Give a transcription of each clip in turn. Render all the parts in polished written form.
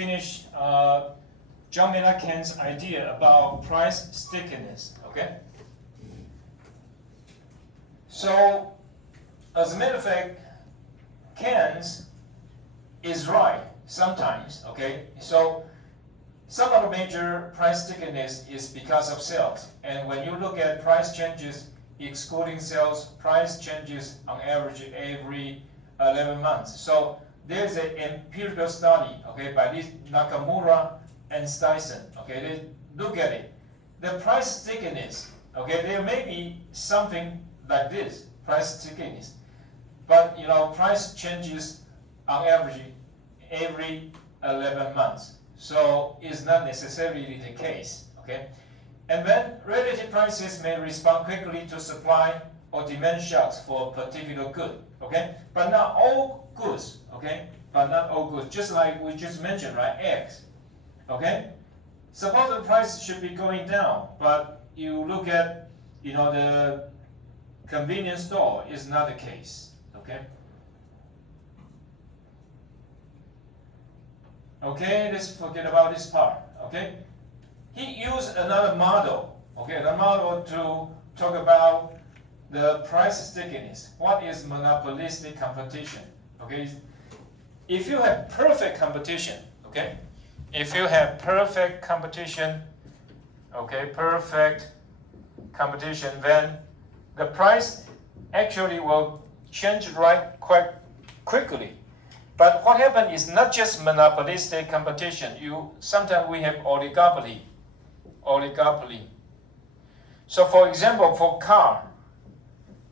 finish John Maynard Keynes' idea about price stickiness. Okay. So, as a matter of fact, Keynes is right sometimes. Okay. So, some of the major price stickiness is because of sales, and when you look at price changes excluding sales, price changes on average every 11 months. So there's an empirical study, okay, by this Nakamura and Stuyson. Okay, they look at it. The price stickiness, okay, there may be something like this, price stickiness, but you know, price changes on average every 11 months. So it's not necessarily the case, okay? And then relative prices may respond quickly to supply or demand shocks for a particular good, okay? But not all goods, okay? But not all goods, just like we just mentioned, right? Eggs, okay? Suppose the price should be going down, but you look at, you know, the convenience store is not the case, okay? Okay, let's forget about this part, okay? He used another model, okay, the model to talk about the price stickiness. What is monopolistic competition, okay? If you have perfect competition, okay? If you have perfect competition, okay, perfect competition, then the price actually will change quite quickly. But what happens is not just monopolistic competition. Sometimes we have oligopoly. So for example, for car,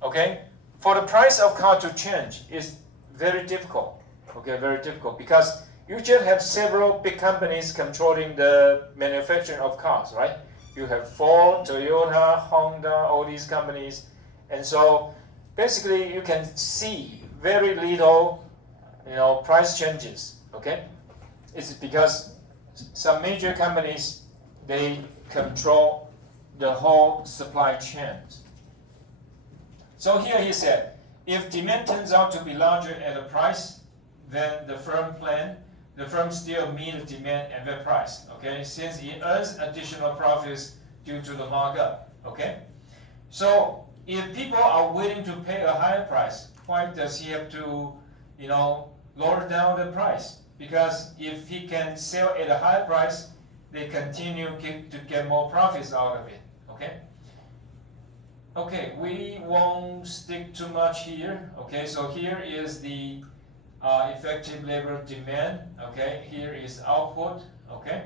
okay, for the price of car to change is very difficult. Okay, very difficult because you just have several big companies controlling the manufacturing of cars, right? You have Ford, Toyota, Honda, all these companies, and so basically you can see very little, you know, price changes, okay? It's because some major companies, they control the whole supply chain. So here he said, if demand turns out to be larger at a price than the firm planned, the firm still meets the demand at that price, okay? Since it earns additional profits due to the markup, okay? So if people are willing to pay a higher price, why does he have to, you know, lower down the price? Because if he can sell at a higher price, they continue to get more profits out of it, okay? Okay, we won't stick too much here, okay? So here is the effective labor demand, okay? Here is output, okay?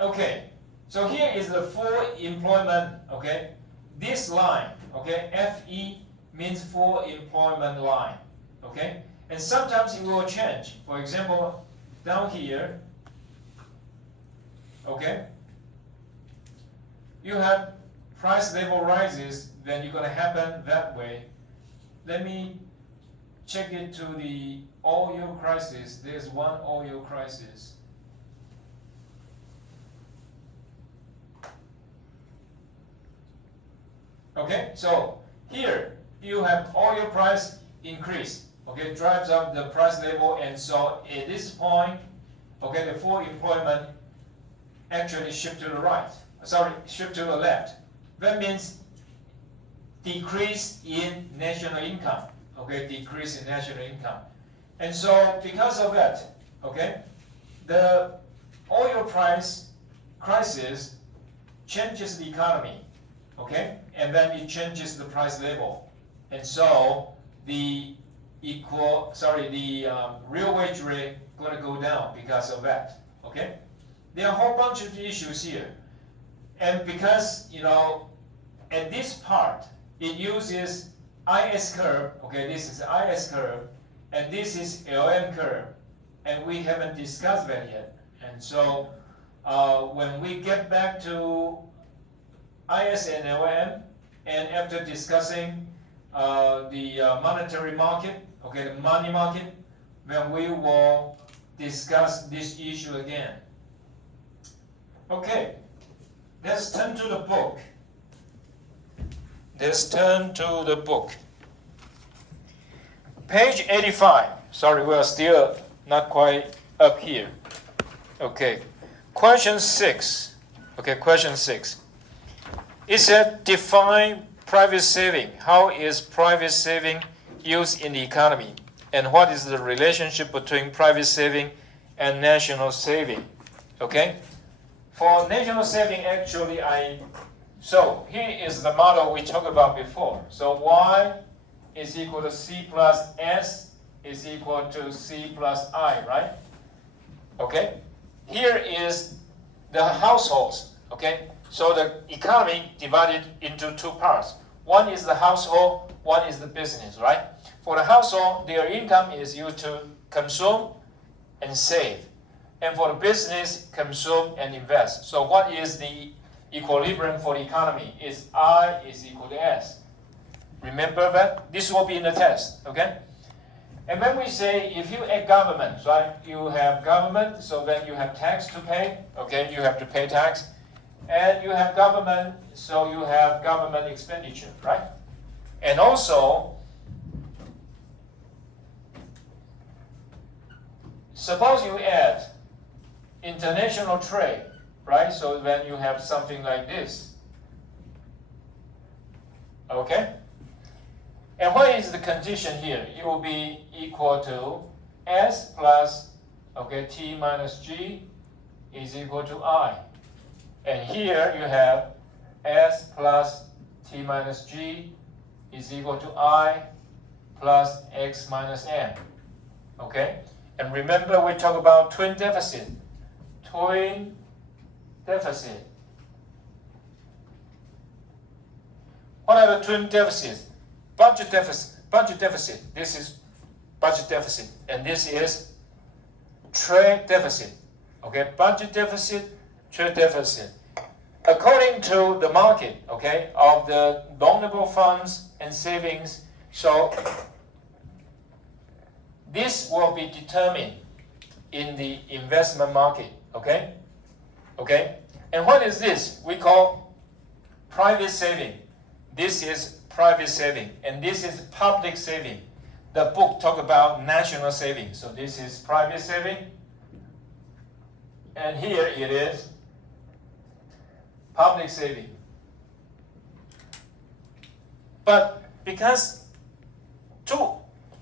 Okay, so here is the full employment, okay? This line, okay, FE means full employment line, okay? And sometimes it will change. For example, down here, okay, you have price level rises, then you're going to happen that way. Let me check it to the oil crisis. There's one oil crisis. Okay, so here you have oil price increase, okay, drives up the price level, and so at this point, okay, the full employment actually shift to the right, shift to the left. That means decrease in national income, okay, decrease in national income. And so because of that, okay, the oil price crisis changes the economy, okay, and then it changes the price level, and so the real wage rate going to go down because of that, okay. There are a whole bunch of issues here, and because, you know, at this part it uses IS curve, okay, this is IS curve, and this is LM curve, and we haven't discussed that yet, and so when we get back to IS and LM, and after discussing the monetary market, okay, the money market, then we will discuss this issue again. Okay, let's turn to the book. Let's turn to the book. Page 85. Sorry, we are still not quite up here. Okay, question 6. Okay, question 6. It said define private saving. How is private saving used in the economy? And what is the relationship between private saving and national saving? Okay, for national saving, actually, so here is the model we talked about before. So Y is equal to C plus S is equal to C plus I, right? Okay, here is the households, okay? So the economy divided into two parts. One is the household, one is the business, right? For the household, their income is used to consume and save. And for the business, consume and invest. So what is the equilibrium for the economy? Is I is equal to S. Remember that? This will be in the test, okay? And when we say, if you add government, right? You have government, so then you have tax to pay, okay? You have to pay tax. And you have government, so you have government expenditure, right? And also, suppose you add international trade, right? So then you have something like this. Okay? And what is the condition here? It will be equal to S plus, okay, T minus G is equal to I. And here you have S plus T minus G is equal to I plus X minus M. Okay? And remember we talk about twin deficit. Twin deficit. What are the twin deficits? Budget deficit. Budget deficit. This is budget deficit. And this is trade deficit. Okay? Budget deficit, trade deficit. According to the market, okay, of the loanable funds and savings, so this will be determined in the investment market, okay? Okay? And what is this? We call private saving. This is private saving, and this is public saving. The book talk about national saving. So this is private saving, and here it is public saving. But because too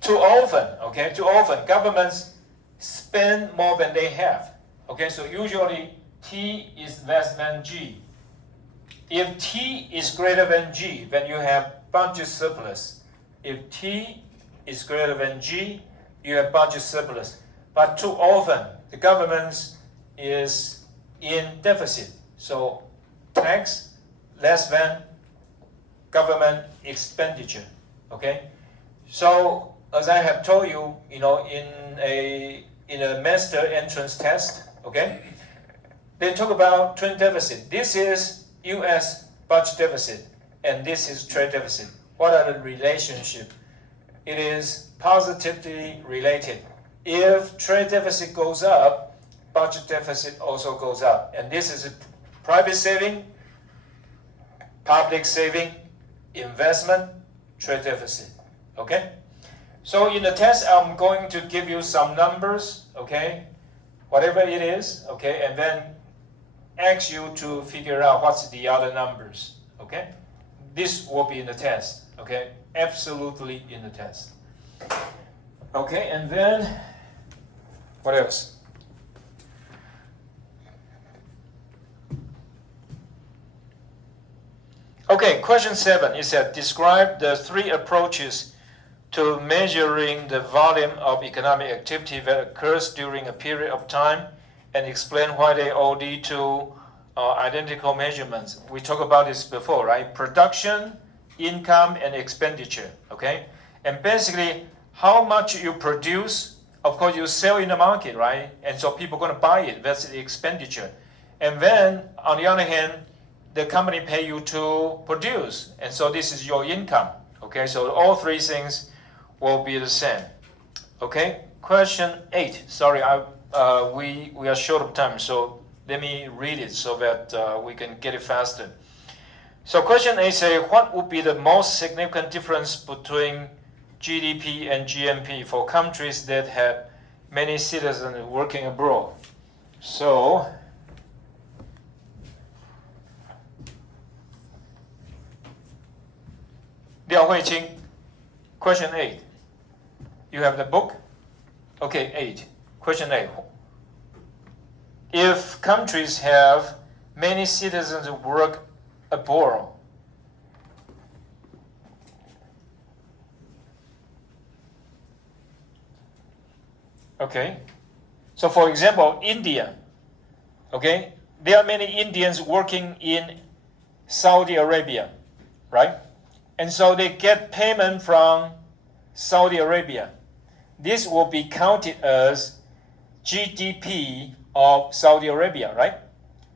often governments spend more than they have. Okay, so usually T is less than G. If T is greater than G, then you have budget surplus. If T is greater than G, you have budget surplus. But too often the government is in deficit. So tax less than government expenditure. Okay? So as I have told you, in a master entrance test, okay, they talk about twin deficit. This is U.S. budget deficit, and this is trade deficit. What are the relationship? It is positively related. If trade deficit goes up, budget deficit also goes up. And this is a private saving, public saving, investment, trade deficit. Okay? So in the test, I'm going to give you some numbers, okay? Whatever it is, okay? And then ask you to figure out what's the other numbers, okay? This will be in the test, okay? Absolutely in the test. Okay, and then what else? Okay, question 7 is that describe the 3 approaches to measuring the volume of economic activity that occurs during a period of time and explain why they all lead to identical measurements. We talked about this before, right? Production, income, and expenditure, okay? And basically, how much you produce, of course, you sell in the market, right? And so people are going to buy it. That's the expenditure. And then, on the other hand, the company pay you to produce. And so this is your income, okay? So all 3 things will be the same. Okay, question 8. Sorry, we are short of time, so let me read it so that we can get it faster. So question 8 says, what would be the most significant difference between GDP and GNP for countries that have many citizens working abroad. So, Liao Huiqing, question 8. You have the book? Okay, 8. Question 8. If countries have many citizens who work abroad, okay, so for example, India, okay, there are many Indians working in Saudi Arabia, right? And so they get payment from Saudi Arabia. This will be counted as GDP of Saudi Arabia, right?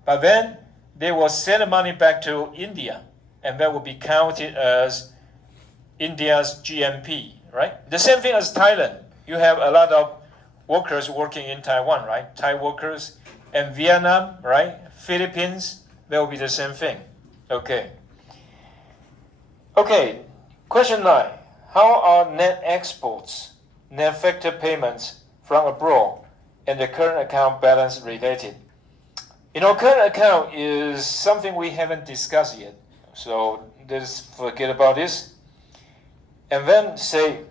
But then they will send the money back to India, and that will be counted as India's GNP, right? The same thing as Thailand. You have a lot of workers working in Taiwan, right? Thai workers. And Vietnam, right? Philippines, that will be the same thing. Okay. Okay, question 9. How are net exports, net factor payments from abroad, and the current account balance related? You know, current account is something we haven't discussed yet. So just forget about this. And then say,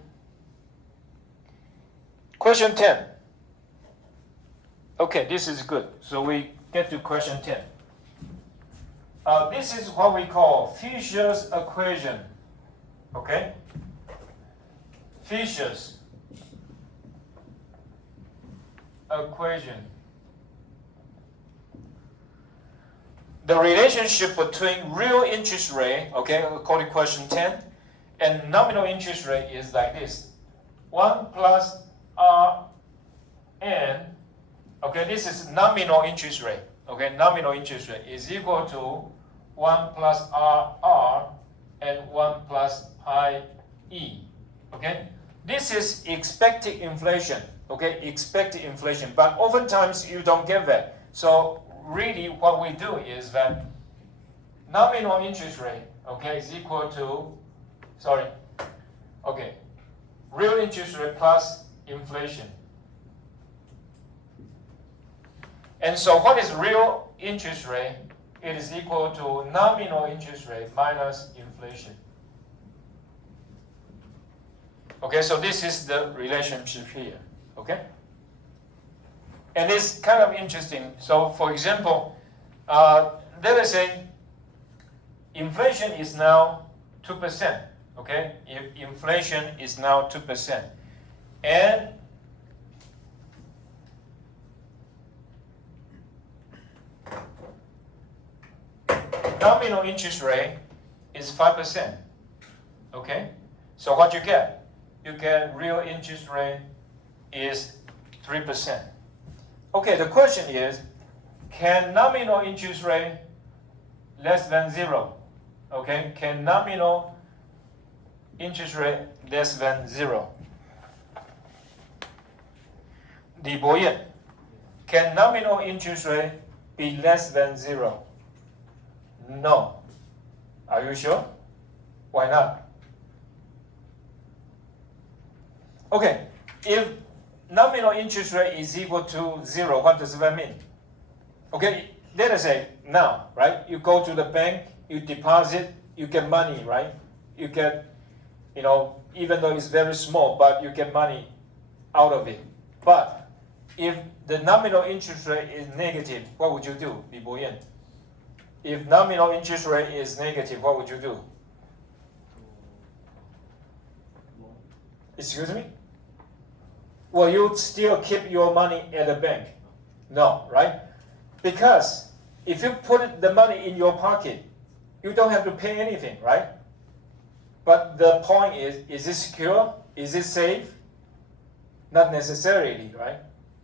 question 10. Okay, this is good. So we get to question 10. This is what we call Fisher's equation. Okay? Fisher's equation. The relationship between real interest rate, okay, according to question 10, and nominal interest rate is like this. 1 plus Rn, okay, this is nominal interest rate. Okay, nominal interest rate is equal to 1 plus RR and 1 plus IE. Okay, this is expected inflation. Okay, expected inflation, but oftentimes you don't get that. So really what we do is that nominal interest rate, okay, is equal to, real interest rate plus inflation. And so what is real interest rate? It is equal to nominal interest rate minus inflation. Okay, so this is the relationship here. Okay? And it's kind of interesting. So for example, let us say inflation is now 2%. Okay? If inflation is now 2%. And nominal interest rate is 5%. Okay? So what you get? You get real interest rate is 3%. Okay, the question is, can nominal interest rate less than 0? Okay, can nominal interest rate less than 0? Li Boyan, can nominal interest rate be less than 0? No. Are you sure? Why not? Okay, if nominal interest rate is equal to 0, what does that mean? Okay, let us say now, right? You go to the bank, you deposit, you get money, right? You get, even though it's very small, but you get money out of it. But if the nominal interest rate is negative, what would you do, Li Boyan? If nominal interest rate is negative, what would you do? Excuse me? Will you still keep your money at the bank? No, right? Because if you put the money in your pocket, you don't have to pay anything, right? But the point is it secure? Is it safe? Not necessarily, right?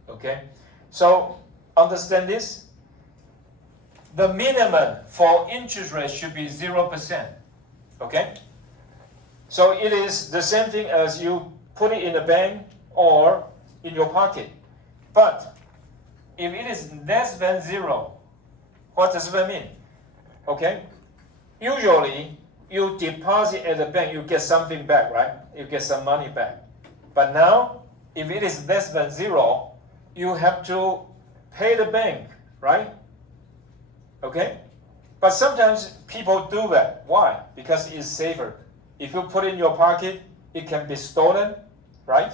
Okay? So understand this. The minimum for interest rate should be 0%. Okay? So it is the same thing as you put it in the bank or in your pocket. But if it is less than 0, what does that mean? Okay? Usually, you deposit at the bank, you get something back, right? You get some money back. But now, if it is less than 0, you have to pay the bank, right? Okay? But sometimes people do that. Why? Because it's safer. If you put it in your pocket, it can be stolen, right?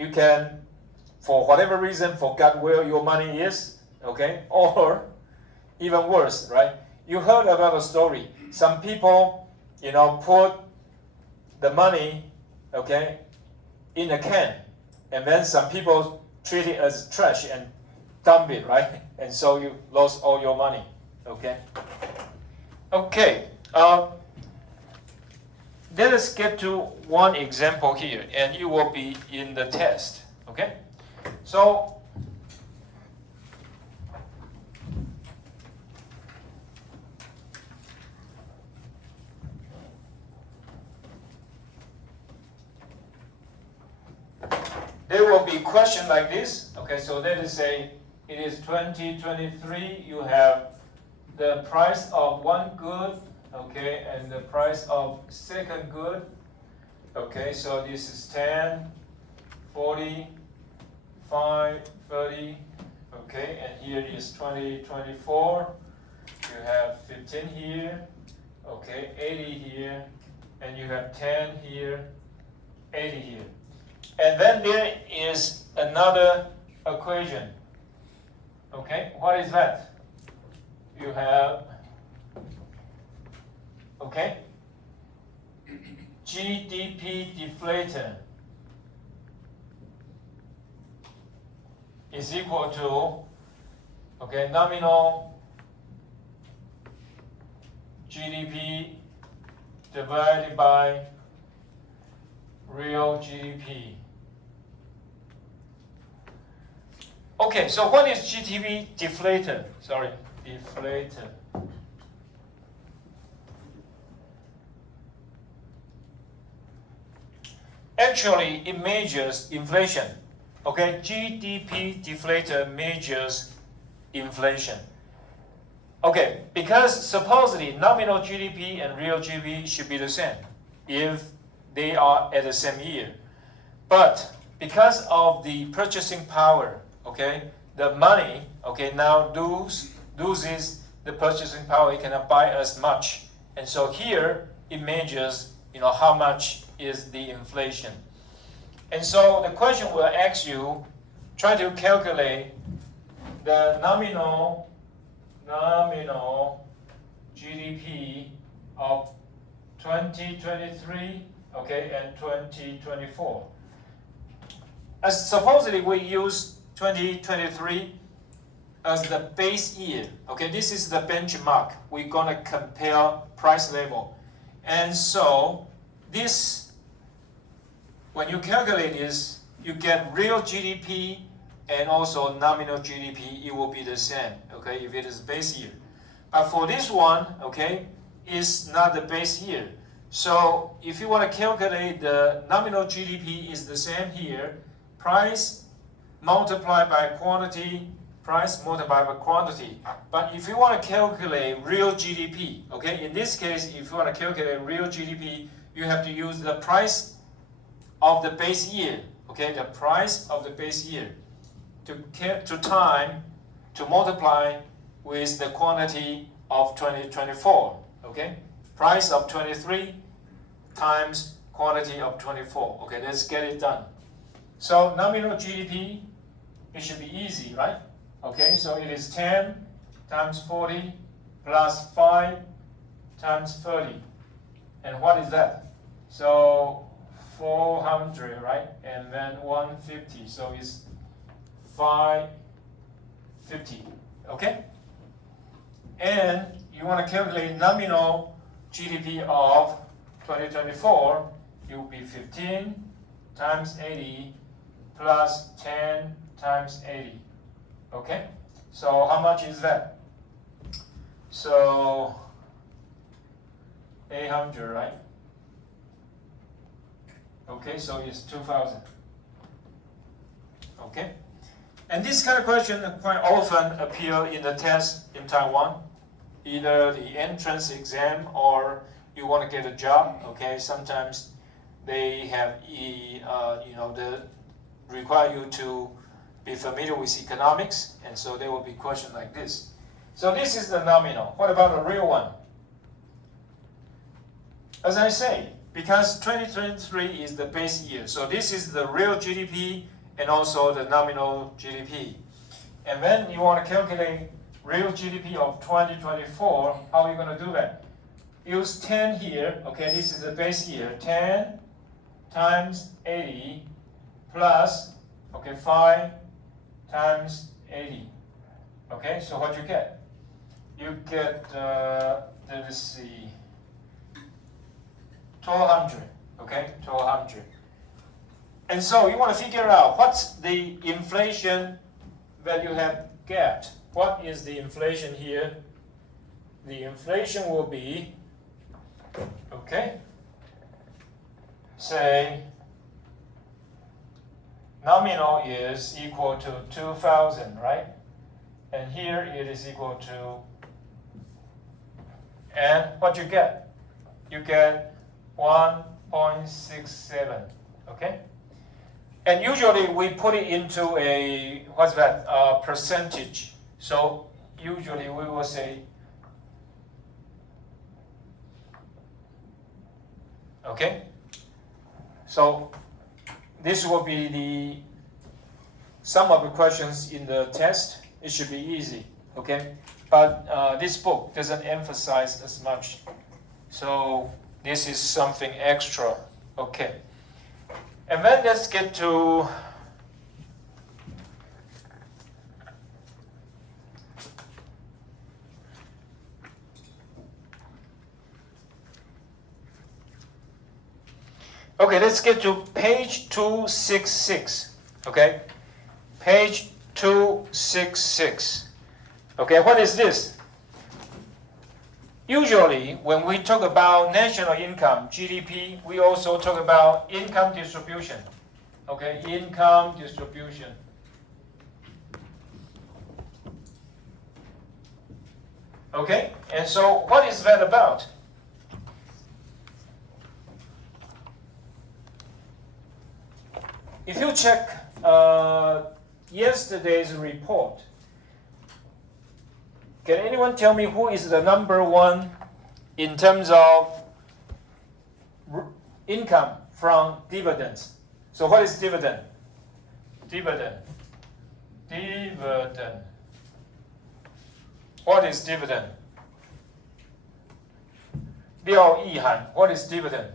You can, for whatever reason, forget where your money is, okay? Or even worse, right? You heard about a story. Some people, put the money, okay, in a can, and then some people treat it as trash and dump it, right? And so you lost all your money, okay? Okay, let us get to one example here, and it will be in the test, okay? So, there will be a question like this. Okay, so let us say it is 2023. You have the price of one good, okay, and the price of second good. Okay, so this is 10, 40, 5, 30. Okay, and here is 2024. You have 15 here. Okay, 80 here, and you have 10 here, 80 here. And then there is another equation. Okay, what is that? You have, okay, GDP deflator is equal to, okay, nominal GDP divided by real GDP. Okay, so what is GDP deflator? Sorry, deflator. Actually, it measures inflation. Okay, GDP deflator measures inflation. Okay, because supposedly nominal GDP and real GDP should be the same if they are at the same year. But because of the purchasing power, okay, the money, okay, now loses the purchasing power. It cannot buy as much. And so here it measures, how much is the inflation. And so the question will ask you, try to calculate the nominal GDP of 2023, okay, and 2024. As supposedly we use 2023 as the base year. Okay, this is the benchmark. We're gonna compare price level. And so this, when you calculate this, you get real GDP and also nominal GDP, it will be the same, okay, if it is base year. But for this one, okay, it's not the base year. So if you want to calculate the nominal GDP is the same here, price multiplied by quantity, price multiplied by quantity. But if you want to calculate real GDP, okay, in this case, if you want to calculate real GDP, you have to use the price of the base year, okay, the price of the base year to multiply with the quantity of 2024, okay? Price of 23 times quantity of 24. Okay, let's get it done. So nominal GDP, it should be easy, right? Okay, so it is 10 times 40 plus 5 times 30. And what is that? So 400, right? And then 150, so it's 550, okay? And you want to calculate nominal GDP of 2024, it will be 15 times 80 plus 10 times 80. Okay? So how much is that? So 800, right? Okay, so it's 2,000. Okay? And this kind of question quite often appear in the test in Taiwan, either the entrance exam or you want to get a job, okay, sometimes they have, the require you to be familiar with economics, and so there will be questions like this. So this is the nominal. What about the real one? As I say, because 2023 is the base year, so this is the real GDP and also the nominal GDP. And then you want to calculate real GDP of 2024. How are you going to do that? Use 10 here. Okay, this is the base year. 10 times 80 plus, okay, 5 times 80. Okay, so what you get? You get, let's see, 1200. Okay, 1200. And so you want to figure out what's the inflation that you have get. What is the inflation here? The inflation will be, okay, say nominal is equal to 2000, right? And here it is equal to, and what you get? You get 1.67, okay? And usually we put it into a, what's that, percentage. So usually we will say, okay? So this will be the, some of the questions in the test. It should be easy, okay? But this book doesn't emphasize as much. So this is something extra, okay? And then let's get to let's get to page 266. Okay, page 266. Okay, what is this? Usually, when we talk about national income, GDP, we also talk about income distribution. Okay, income distribution. Okay, and so what is that about? If you check yesterday's report, can anyone tell me who is the number one in terms of income from dividends? So what is dividend? Dividend. Dividend. What is dividend? 廖义涵, what is dividend?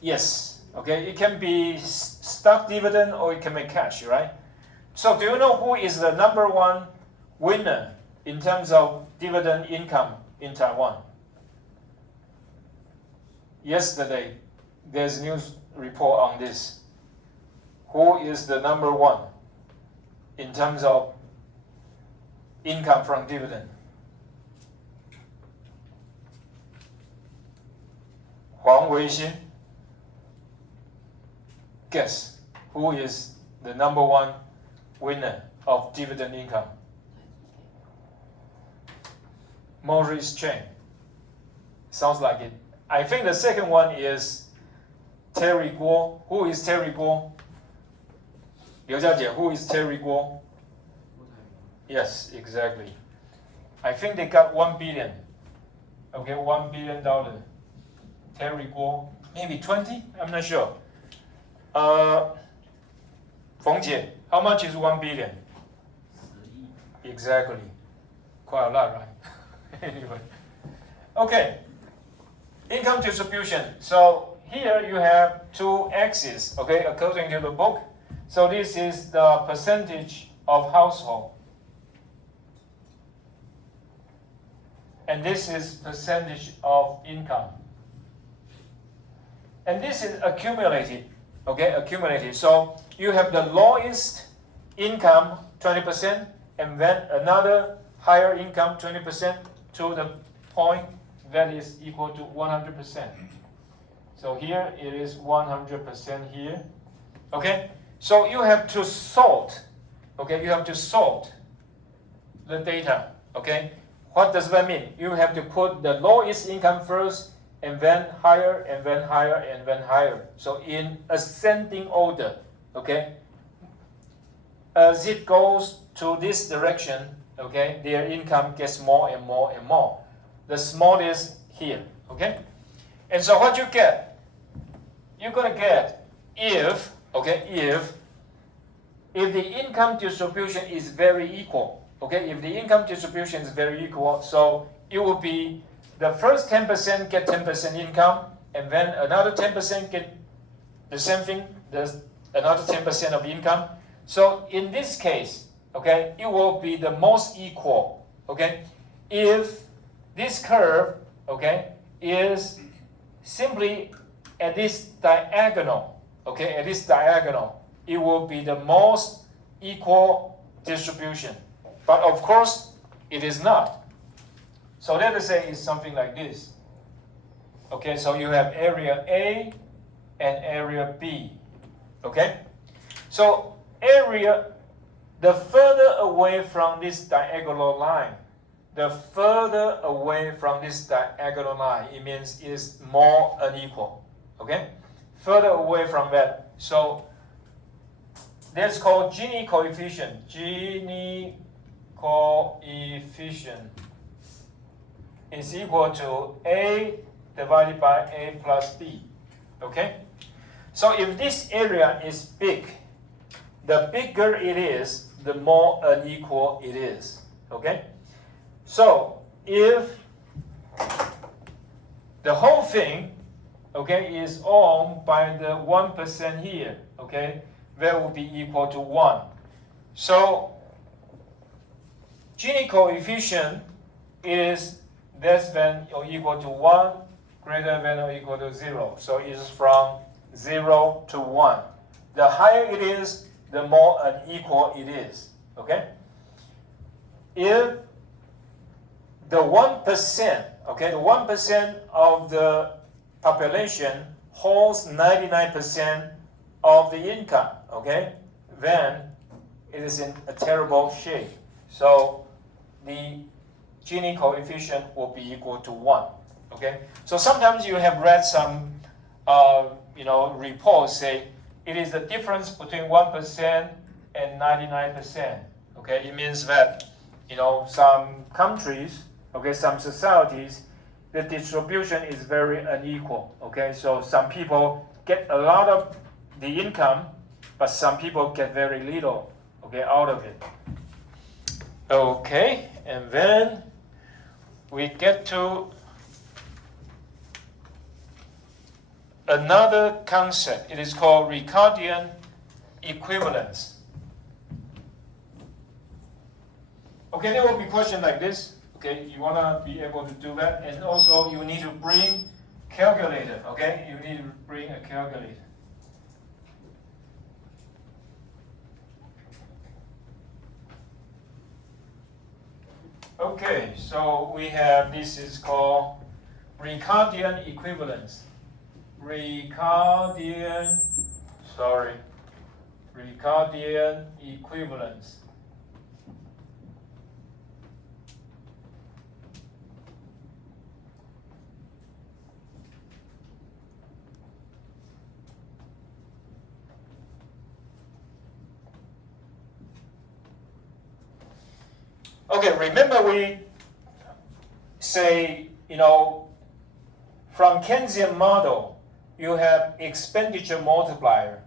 Yes. Okay, it can be stock dividend or it can be cash, right? So do you know who is the number one winner in terms of dividend income in Taiwan? Yesterday, there's news report on this. Who is the number one in terms of income from dividend? Huang Weixin. Guess who is the number one winner of dividend income? Maurice Cheng. Sounds like it. I think the second one is Terry Guo. Who is Terry Guo? Liu Jiajie, who is Terry Guo? Yes, exactly. I think they got 1 billion. Okay, $1 billion. Terry Guo, maybe 20? I'm not sure. Feng Jie, how much is 1 billion? Exactly. Quite a lot, right? Anyway. Okay. Income distribution. So here you have two axes, okay, according to the book. So this is the percentage of household. And this is percentage of income. And this is accumulated. Okay, accumulated. So you have the lowest income, 20%, and then another higher income, 20%, to the point that is equal to 100%. So here it is 100% here. Okay, so you have to sort. Okay, you have to sort the data. Okay, what does that mean? You have to put the lowest income first, and then higher, and then higher, and then higher. So in ascending order, okay? As it goes to this direction, okay, their income gets more and more and more. The smallest here, okay? And so what you get, you're gonna get if, okay, if the income distribution is very equal, okay, if the income distribution is very equal, so it will be the first 10% get 10% income, and then another 10% get the same thing, there's another 10% of income. So in this case, okay, it will be the most equal, okay, if this curve, okay, is simply at this diagonal, okay, at this diagonal, it will be the most equal distribution. But of course, it is not. So let us say it's something like this. Okay, so you have area A and area B. Okay? So area, the further away from this diagonal line, the further away from this diagonal line, it means it's more unequal. Okay? Further away from that. So that's called Gini coefficient. Gini coefficient is equal to A divided by A plus B. Okay? So if this area is big, the bigger it is, the more unequal it is. Okay? So if the whole thing, okay, is owned by the 1% here, okay, that will be equal to 1. So Gini coefficient is less than or equal to 1, greater than or equal to 0. So it's from 0 to 1. The higher it is, the more unequal it is. Okay? If the 1%, okay, the 1% of the population holds 99% of the income, okay, then it is in a terrible shape. So the Gini coefficient will be equal to 1. Okay, so sometimes you have read some, reports say it is the difference between 1% and 99%. Okay, it means that some countries, okay, some societies, the distribution is very unequal. Okay, so some people get a lot of the income, but some people get very little, okay, out of it. Okay, and then we get to another concept. It is called Ricardian equivalence. Okay, there will be questions like this. Okay, you want to be able to do that, and also you need to bring calculator. Okay, you need to bring a calculator. Okay, so we have, this is called Ricardian equivalence. Ricardian equivalence. Okay, remember we say, from Keynesian model, you have expenditure multiplier.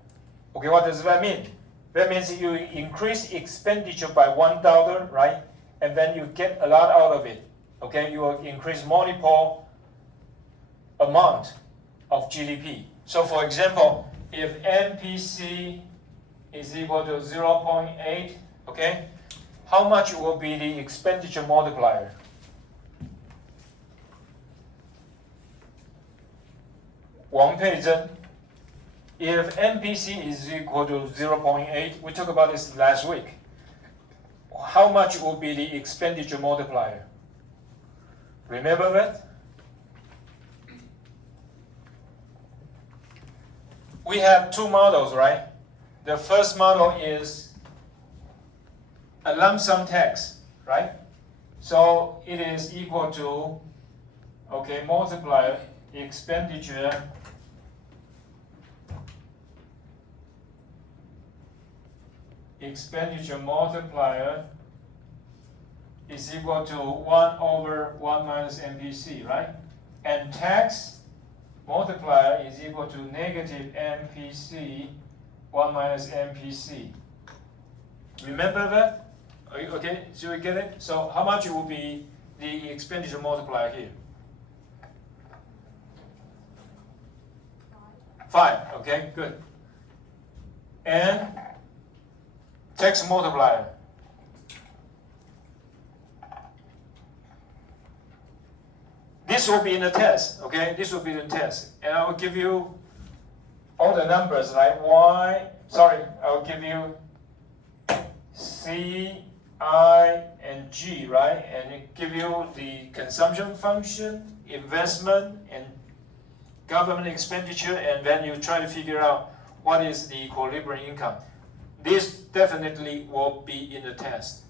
Okay, what does that mean? That means you increase expenditure by $1, right? And then you get a lot out of it. Okay, you will increase multiple amount of GDP. So for example, if MPC is equal to 0.8, okay, how much will be the expenditure multiplier? Wang Peizhen. If MPC is equal to 0.8, we talked about this last week. How much will be the expenditure multiplier? Remember that? We have two models, right? The first model is a lump sum tax, right? So it is equal to, okay, multiply expenditure multiplier is equal to 1 over 1 minus MPC, right? And tax multiplier is equal to negative MPC 1 minus MPC. Remember that? Okay, should we get it? So how much will be the expenditure multiplier here? 5, okay, good. And tax multiplier. This will be in the test, okay? This will be in the test. And I will give you all the numbers like I will give you C, I, and G, right? And it give you the consumption function, investment, and government expenditure, and then you try to figure out what is the equilibrium income. This definitely will be in the test.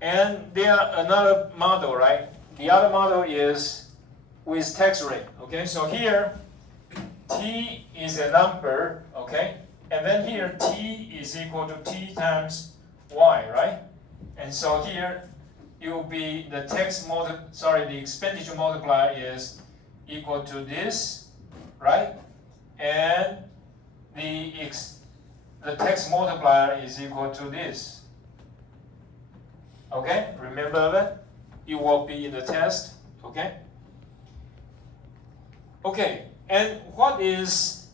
And there are another model, right? The other model is with tax rate, okay? So here, T is a number, okay? And then here, T is equal to T times Y, right? And so here, it will be the the expenditure multiplier is equal to this, right? And the tax multiplier is equal to this. Okay, remember that? It will be in the test, okay? Okay, and what is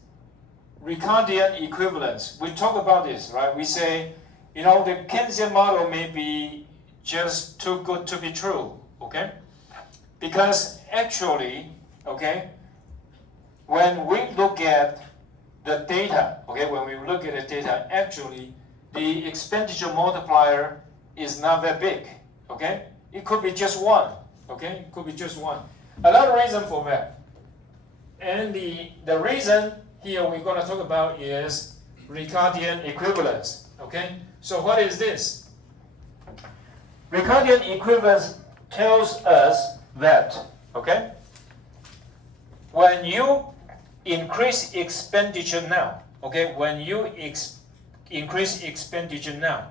Ricardian equivalence? We talk about this, right? We say, you know, the Keynesian model may be just too good to be true, okay? Because actually, okay, when we look at the data, okay, when we look at the data, actually, the expenditure multiplier is not that big, okay? It could be just 1, okay? It could be just 1. Another reason for that. And the reason here we're going to talk about is Ricardian equivalence, okay? So what is this? Ricardian equivalence tells us that, okay, when you increase expenditure now, okay, when you increase expenditure now,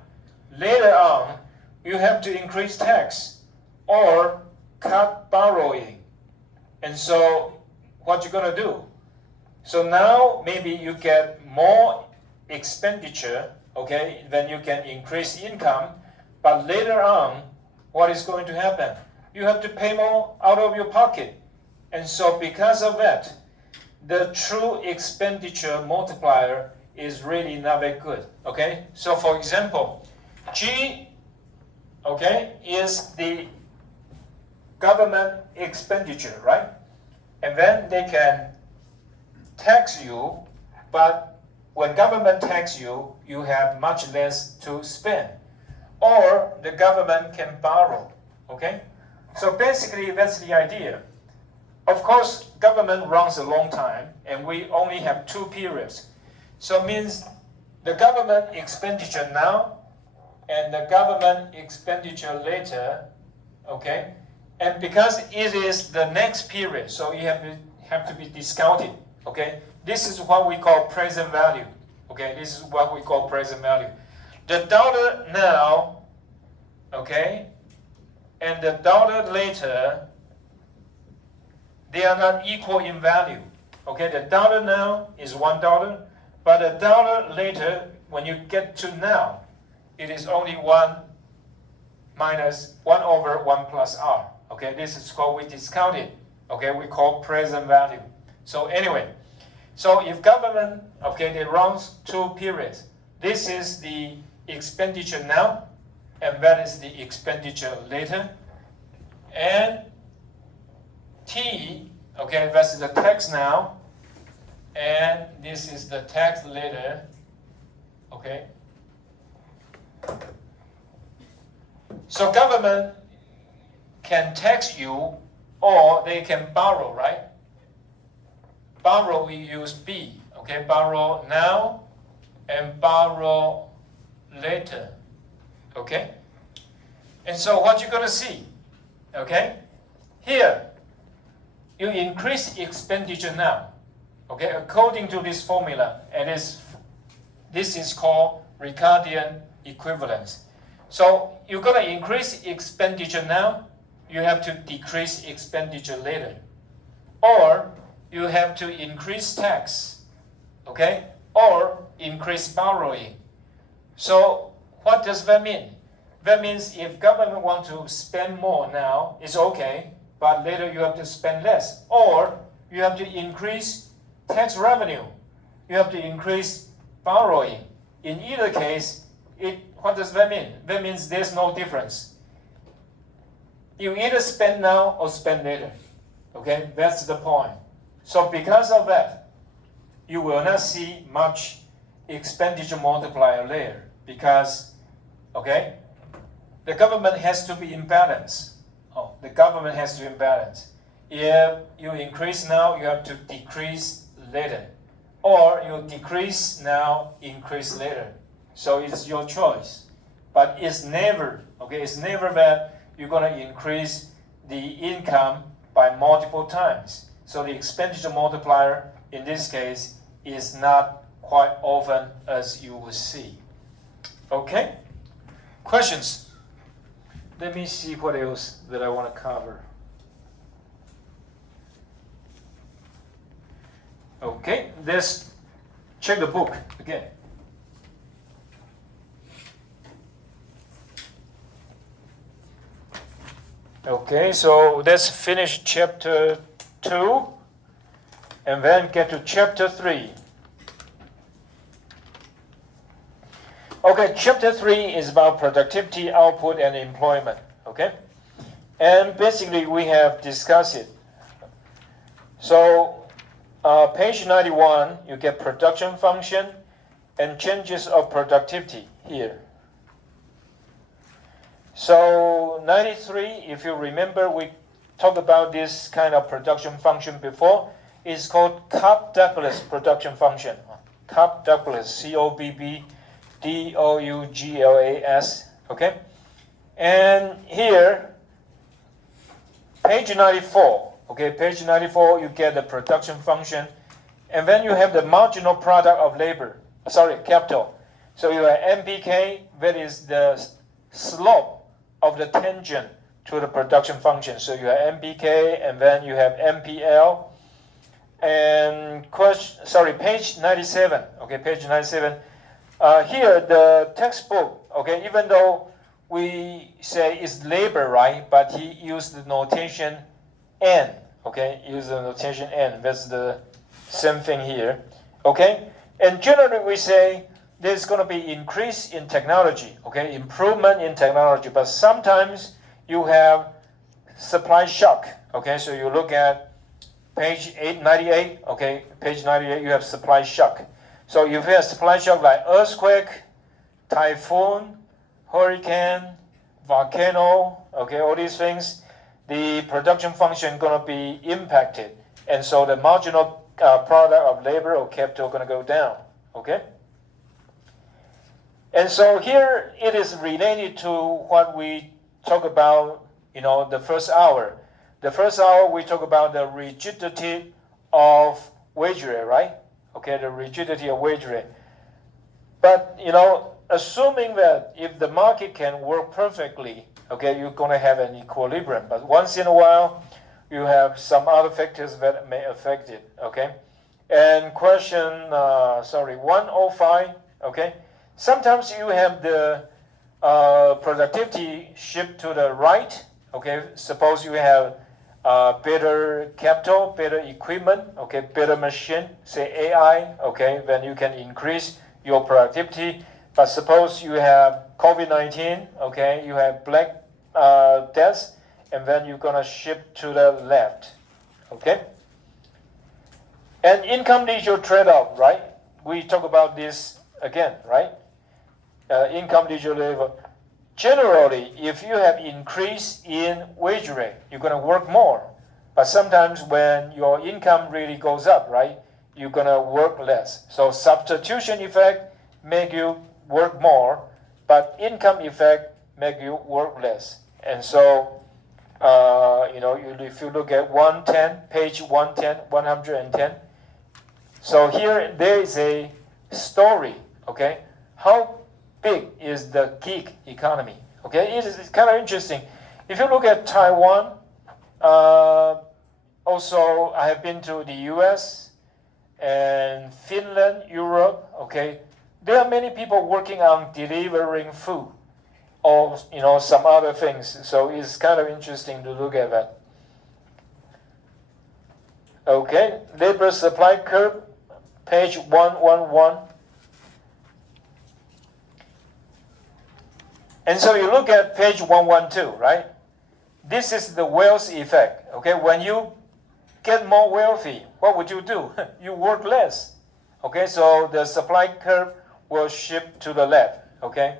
later on, you have to increase tax or cut borrowing. And so what you're going to do? So now maybe you get more expenditure, okay, then you can increase income, but later on, what is going to happen? You have to pay more out of your pocket. And so because of that, the true expenditure multiplier is really not very good, okay? So for example, G, okay, is the government expenditure, right? And then they can tax you, but when government tax you, you have much less to spend. Or the government can borrow, okay? So basically, that's the idea. Of course, government runs a long time, and we only have 2 periods. So it means the government expenditure now and the government expenditure later, okay? And because it is the next period, so you have to be discounted, okay? This is what we call present value, okay? This is what we call present value. The dollar now, okay, and the dollar later, they are not equal in value, okay? The dollar now is $1, but the dollar later, when you get to now, it is only 1 over 1 plus R. Okay, this is called, we discounted, okay, we call present value. So anyway, so if government, okay, they runs 2 periods, this is the expenditure now, and that is the expenditure later. And T, okay, that's the tax now, and this is the tax later, okay. So government can tax you, or they can borrow, right? Borrow, we use B, okay? Borrow now and borrow later, okay? And so what you're going to see, Okay? Here, you increase expenditure now. Okay, according to this formula, this is called Ricardian equivalence. So you're going to increase expenditure now, you have to decrease expenditure later. Or you have to increase tax, okay? Or increase borrowing. So what does that mean? That means if government wants to spend more now, it's okay, but later you have to spend less. Or you have to increase tax revenue. You have to increase borrowing. In either case, what does that mean? That means there's no difference. You either spend now or spend later. Okay, that's the point. So because of that, you will not see much expenditure multiplier later because, okay, the government has to be in balance. The government has to be in balance. If you increase now, you have to decrease later. Or you decrease now, increase later. So it's your choice. But it's never, okay, it's never that you're going to increase the income by multiple times. So the expenditure multiplier in this case is not quite often as you will see. Okay? Questions? Let me see what else that I want to cover. Okay, let's check the book again. Okay, so let's finish chapter 2 and then get to chapter 3. Okay, chapter 3 is about productivity, output, and employment. Okay, and basically we have discussed it. So page 91, you get production function and changes of productivity here. So 93, if you remember, we talked about this kind of production function before. It's called Cobb-Douglas production function. Cobb-Douglas, C-O-B-B-D-O-U-G-L-A-S. Okay? And here, page 94. Okay, page 94, you get the production function. And then you have the marginal product of labor. Sorry, capital. So you have MPK, that is the slope of the tangent to the production function. So you have MPK, and then you have MPL. And page 97. Okay, page 97. Here, the textbook, okay, even though we say it's labor, right? But he used the notation N, okay? Use the notation N. That's the same thing here, okay? And generally, we say there's going to be increase in technology, okay? Improvement in technology. But sometimes you have supply shock, okay? So you look at page 98, okay? Page 98, you have supply shock. So if you have supply shock like earthquake, typhoon, hurricane, volcano, okay, all these things, the production function is going to be impacted. And so the marginal product of labor or capital is going to go down, okay? And so here it is related to what we talk about, the first hour. The first hour we talk about the rigidity of wage rate, right? Okay, the rigidity of wage rate. But, assuming that if the market can work perfectly, okay, you're going to have an equilibrium. But once in a while, you have some other factors that may affect it, okay? And question, 105, okay? Sometimes you have the productivity shift to the right, okay? Suppose you have better capital, better equipment, okay, better machine, say AI, okay, then you can increase your productivity. But suppose you have COVID-19, okay, you have black deaths, and then you're going to shift to the left, okay? And income leisure trade-off, right? We talk about this again, right? Income leisure level. Generally, if you have increase in wage rate, you're going to work more. But sometimes when your income really goes up, right, you're going to work less. So substitution effect make you work more, but income effect make you work less. And so if you look at 110, page 110, 110. So here there is a story, okay? How big is the gig economy? Okay, it's kind of interesting. If you look at Taiwan, also I have been to the US and Finland, Europe, okay? There are many people working on delivering food or some other things. So it's kind of interesting to look at that. Okay, labor supply curve, page 111. And so you look at page 112, right? This is the wealth effect. Okay, when you get more wealthy, what would you do? You work less. Okay, so the supply curve will shift to the left. Okay.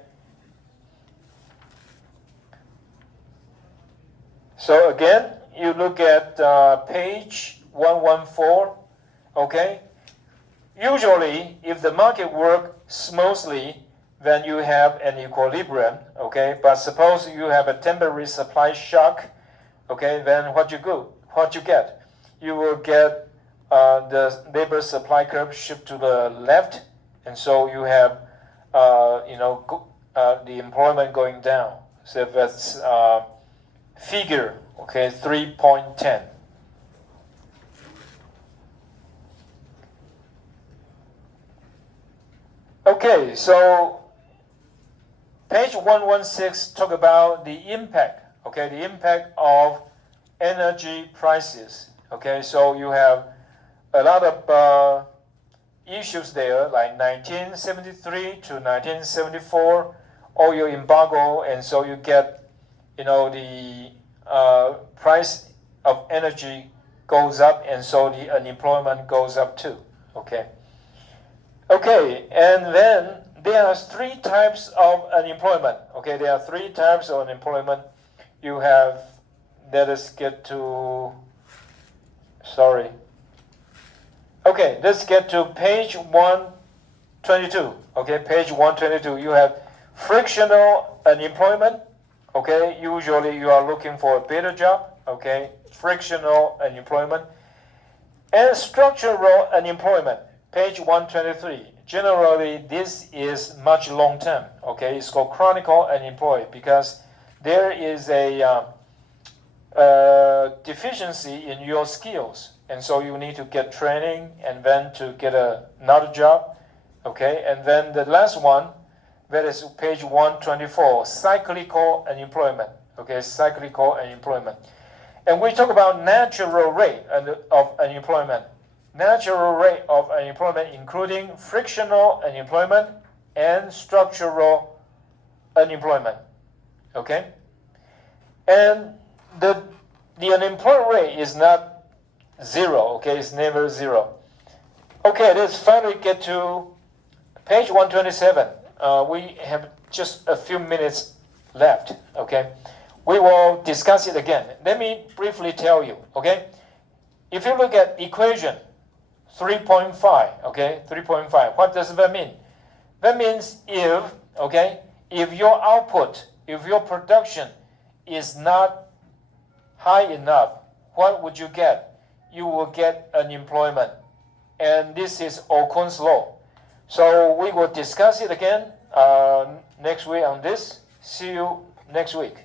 So again, you look at page 114. Okay. Usually, if the market works smoothly, then you have an equilibrium. Okay. But suppose you have a temporary supply shock. Okay. Then what you get? You will get the labor supply curve shift to the left, and so you have the employment going down. So that's figure 3.10. Okay, so page 116 talk about the impact. Okay, the impact of energy prices. Okay, so you have a lot of issues there, like 1973 to 1974, oil embargo, and so you get, the price of energy goes up, and so the unemployment goes up too. Okay. Okay, and then there are three types of unemployment. Okay, there are three types of unemployment. You have, let us get to. Sorry. Okay, let's get to page 122. Okay, page 122. You have frictional unemployment. Okay, usually you are looking for a better job. Okay, frictional unemployment. And structural unemployment, page 123. Generally, this is much long term. Okay, it's called chronic unemployed because there is a deficiency in your skills, and so you need to get training and then to get another job. Okay, and then the last one, that is page 124, cyclical unemployment. Okay, cyclical unemployment. And we talk about natural rate of unemployment. Natural rate of unemployment including frictional unemployment and structural unemployment. Okay, and the unemployment rate is not zero. Okay, it's never zero. Okay, let's finally get to page 127. We have just a few minutes left. Okay, we will discuss it again. Let me briefly tell you. Okay, if you look at equation 3.5. Okay, 3.5. What does that mean? That means if your output, if your production is not high enough, what would you get? You will get unemployment. And this is Okun's law. So we will discuss it again next week on this. See you next week.